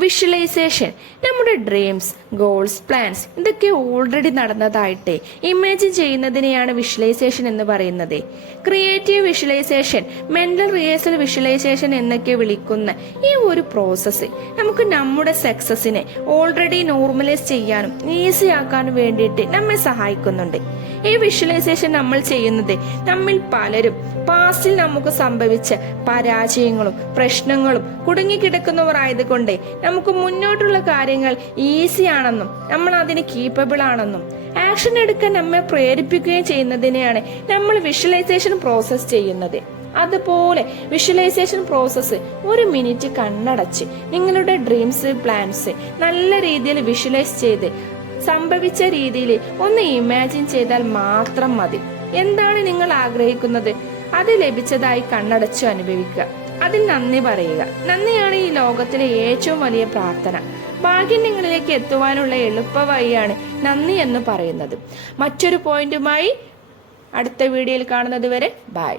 Visualisation നമ്മുടെ dreams, goals, plans ഇതൊക്കെ already നടന്നതായിട്ട് imagine ചെയ്യുന്നതിനെയാണ് visualisation എന്ന് പറയുന്നത്. Creative visualisation, mental rehearsal visualisation എന്നൊക്കെ വിളിക്കുന്ന ഈ ഒരു പ്രോസസ്സ് നമുക്ക് നമ്മുടെ സക്സസിനെ ഓൾറെഡി നോർമലൈസ് ചെയ്യാനും ഈസി ആക്കാനും വേണ്ടിയിട്ട് നമ്മെ സഹായിക്കുന്നുണ്ട്. ഈ വിഷ്വലൈസേഷൻ നമ്മൾ ചെയ്യുന്നത് നമ്മിൽ പലരും പാസ്റ്റിൽ നമുക്ക് സംഭവിച്ച പരാജയങ്ങളും പ്രശ്നങ്ങളും കുടുങ്ങിക്കിടക്കുന്നവർ ആയതുകൊണ്ട് നമുക്ക് മുന്നോട്ടുള്ള കാര്യങ്ങൾ ഈസി ആണെന്നും നമ്മൾ അതിന് കീപ്പബിൾ ആണെന്നും ആക്ഷൻ എടുക്കാൻ നമ്മെ പ്രേരിപ്പിക്കുകയും ചെയ്യുന്നതിനെയാണ് നമ്മൾ വിഷ്വലൈസേഷൻ പ്രോസസ് ചെയ്യുന്നത്. അതുപോലെ വിഷ്വലൈസേഷൻ പ്രോസസ്സ് 1 മിനിറ്റ് കണ്ണടച്ച് നിങ്ങളുടെ ഡ്രീംസ്, പ്ലാൻസ് നല്ല രീതിയിൽ വിഷ്വലൈസ് ചെയ്ത് സംഭവിച്ച രീതിയിൽ ഒന്ന് ഇമാജിൻ ചെയ്താൽ മാത്രം മതി. എന്താണ് നിങ്ങൾ ആഗ്രഹിക്കുന്നത് അത് ലഭിച്ചതായി കണ്ണടച്ചു അനുഭവിക്കുക. അതിൽ നന്ദി പറയുക. നന്ദിയാണ് ഈ ലോകത്തിലെ ഏറ്റവും വലിയ പ്രാർത്ഥന. ഭാഗ്യം നിങ്ങളിലേക്ക് എത്തുവാനുള്ള എളുപ്പ വഴിയാണ് നന്ദി എന്ന് പറയുന്നത്. മറ്റൊരു പോയിന്റുമായി അടുത്ത വീഡിയോയിൽ കാണുന്നത് വരെ ബൈ.